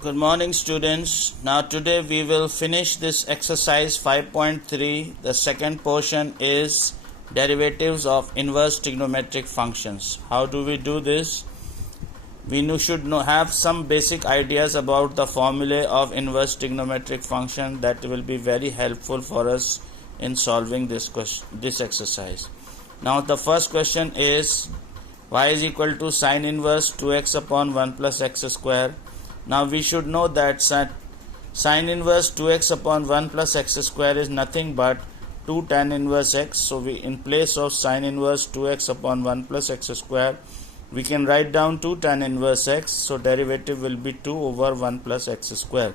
Good morning, students. Now today we will finish this exercise 5.3. The second portion is derivatives of inverse trigonometric functions. How do we do this? We should have some basic ideas about the formulae of inverse trigonometric function that will be very helpful for us in solving this exercise. Now the first question is y is equal to sine inverse 2x upon 1 plus x square. Now we should know that sine inverse 2x upon 1 plus x square is nothing but 2 tan inverse x. So we, in place of sine inverse 2x upon 1 plus x square, we can write down 2 tan inverse x. So derivative will be 2 over 1 plus x square.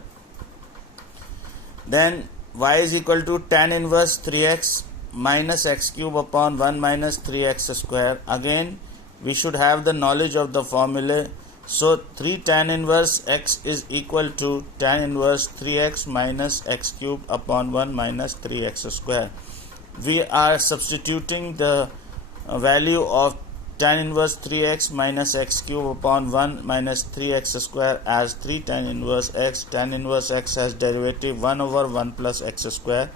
Then y is equal to tan inverse 3x minus x cube upon 1 minus 3x square. Again we should have the knowledge of the formula. So 3 tan inverse x is equal to tan inverse 3x minus x cubed upon 1 minus 3x square. We are substituting the value of tan inverse 3x minus x cubed upon 1 minus 3x square as 3 tan inverse x. Tan inverse x has derivative 1 over 1 plus x square.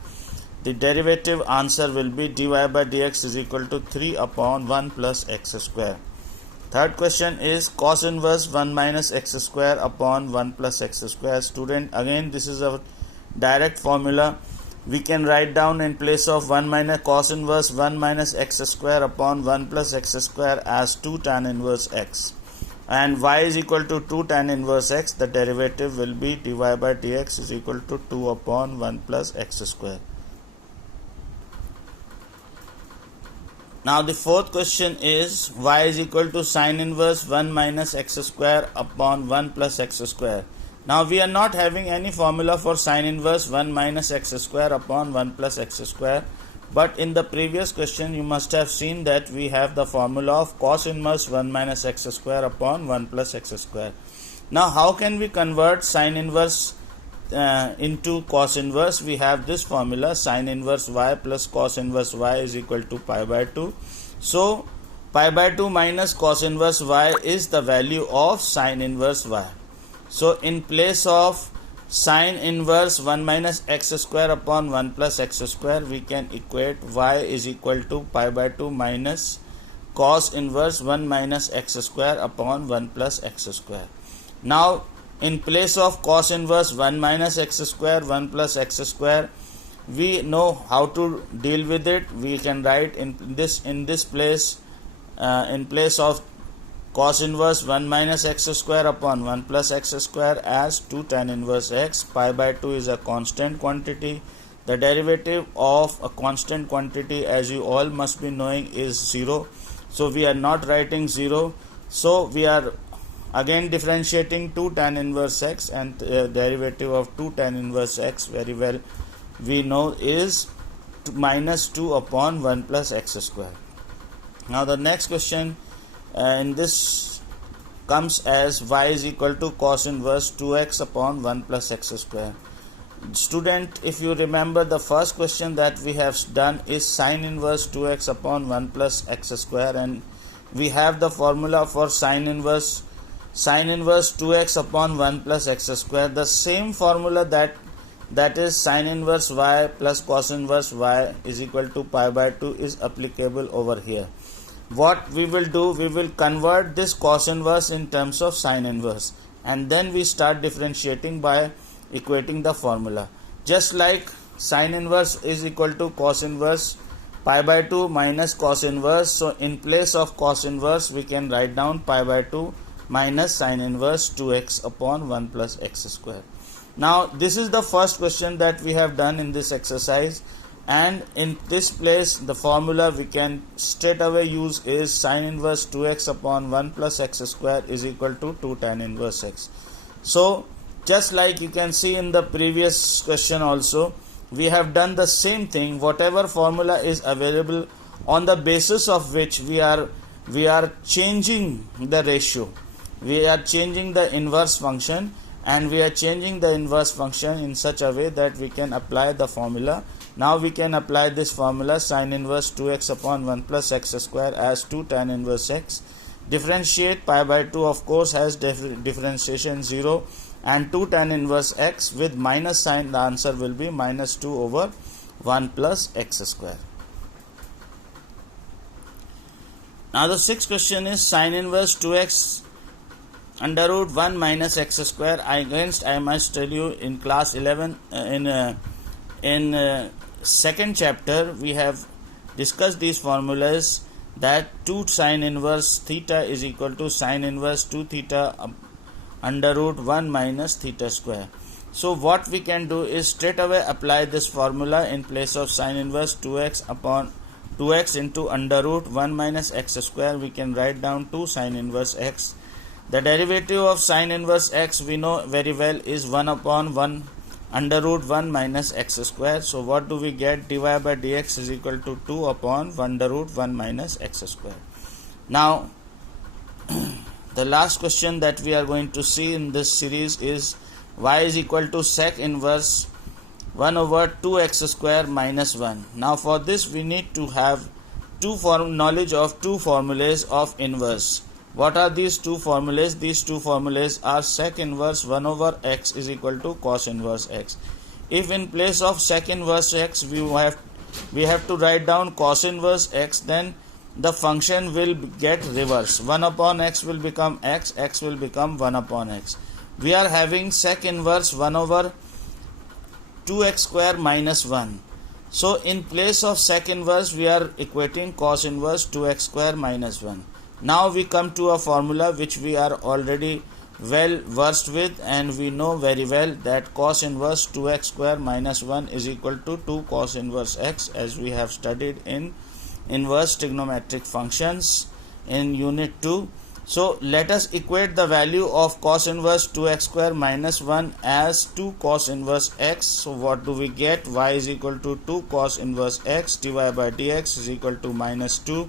The derivative answer will be dy by dx is equal to 3 upon 1 plus x square. Third question is cos inverse 1 minus x square upon 1 plus x square. Student, again this is a direct formula. We can write down in place of 1 minus cos inverse 1 minus x square upon 1 plus x square as 2 tan inverse x. And y is equal to 2 tan inverse x. The derivative will be dy by dx is equal to 2 upon 1 plus x square. Now the fourth question is y is equal to sine inverse 1 minus x square upon 1 plus x square. Now we are not having any formula for sine inverse 1 minus x square upon 1 plus x square. But in the previous question you must have seen that we have the formula of cos inverse 1 minus x square upon 1 plus x square. Now how can we convert sine inverse into cos inverse? We have this formula sine inverse y plus cos inverse y is equal to pi by 2. So pi by 2 minus cos inverse y is the value of sine inverse y. So in place of sine inverse 1 minus x square upon 1 plus x square, we can equate y is equal to pi by 2 minus cos inverse 1 minus x square upon 1 plus x square. Now in place of cos inverse 1 minus x square 1 plus x square, we know how to deal with it. We can write in this place in place of cos inverse 1 minus x square upon 1 plus x square as 2 tan inverse x. Pi by 2 is a constant quantity. The derivative of a constant quantity, as you all must be knowing, is 0. So we are not writing 0. So we are again differentiating 2 tan inverse x, and derivative of 2 tan inverse x very well we know is minus 2 upon 1 plus x square. Now the next question in this comes as y is equal to cos inverse 2x upon 1 plus x square. Student, if you remember, the first question that we have done is sine inverse 2x upon 1 plus x square, and we have the formula for sine inverse 2x upon 1 plus x square. The same formula that is sine inverse y plus cos inverse y is equal to pi by 2 is applicable over here. What we will do, we will convert this cos inverse in terms of sine inverse, and then we start differentiating by equating the formula. Just like sine inverse is equal to cos inverse pi by 2 minus cos inverse, so in place of cos inverse we can write down pi by 2 minus sine inverse 2x upon 1 plus x square. Now this is the first question that we have done in this exercise, and in this place the formula we can straight away use is sine inverse 2x upon 1 plus x square is equal to 2 tan inverse x. So just like you can see in the previous question also, we have done the same thing. Whatever formula is available, on the basis of which we are changing the ratio, we are changing the inverse function, and we are changing the inverse function in such a way that we can apply the formula. Now we can apply this formula sine inverse 2x upon 1 plus x square as 2 tan inverse x. Differentiate pi by 2 of course has differentiation 0, and 2 tan inverse x. With minus sign, the answer will be minus 2 over 1 plus x square. Now the sixth question is sin inverse 2x under root 1 minus x square. I must tell you, in class 11 in second chapter we have discussed these formulas, that 2 sin inverse theta is equal to sin inverse 2 theta under root 1 minus theta square. So what we can do is straight away apply this formula. In place of sin inverse 2x upon 2x into under root 1 minus x square, we can write down 2 sin inverse x. The derivative of sin inverse x we know very well is 1 upon 1 under root 1 minus x square. So what do we get? dy by dx is equal to 2 upon under root 1 minus x square. Now the last question that we are going to see in this series is y is equal to sec inverse 1 over 2x square minus 1. Now for this we need to have knowledge of two formulas of inverse. What are these two formulas? These two formulas are sec inverse 1 over x is equal to cos inverse x. If in place of sec inverse x we have to write down cos inverse x, then the function will get reverse. 1 upon x will become x, x will become 1 upon x. We are having sec inverse 1 over 2x square minus 1. So in place of sec inverse we are equating cos inverse 2x square minus 1. Now we come to a formula which we are already well versed with, and we know very well that cos inverse 2x square minus 1 is equal to 2 cos inverse x, as we have studied in inverse trigonometric functions in unit 2. So let us equate the value of cos inverse 2x square minus 1 as 2 cos inverse x. So what do we get? Y is equal to 2 cos inverse x. dy by dx is equal to minus 2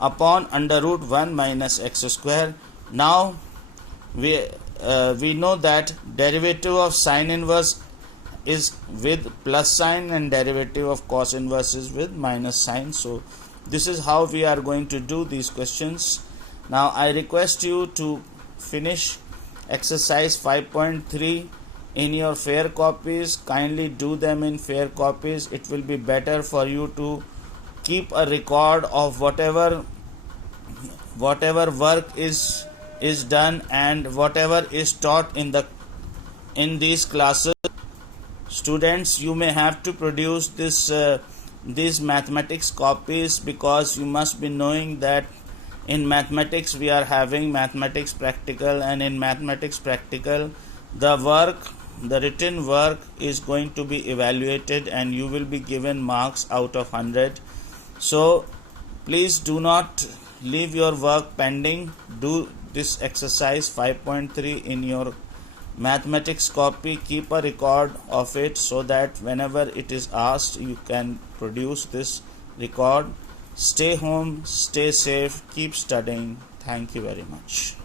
upon under root 1 minus x square. Now we know that derivative of sin inverse is with plus sign and derivative of cos inverse is with minus sign. So this is how we are going to do these questions. Now I request you to finish exercise 5.3 in your fair copies. Kindly do them in fair copies. It will be better for you to keep a record of whatever work is done and whatever is taught in these classes. Students, you may have to produce these mathematics copies, because you must be knowing that in mathematics we are having mathematics practical, and in mathematics practical the written work is going to be evaluated and you will be given marks out of 100. So please do not leave your work pending. Do this exercise 5.3 in your mathematics copy. Keep a record of it so that whenever it is asked you can produce this record. Stay home, stay safe, keep studying. Thank you very much.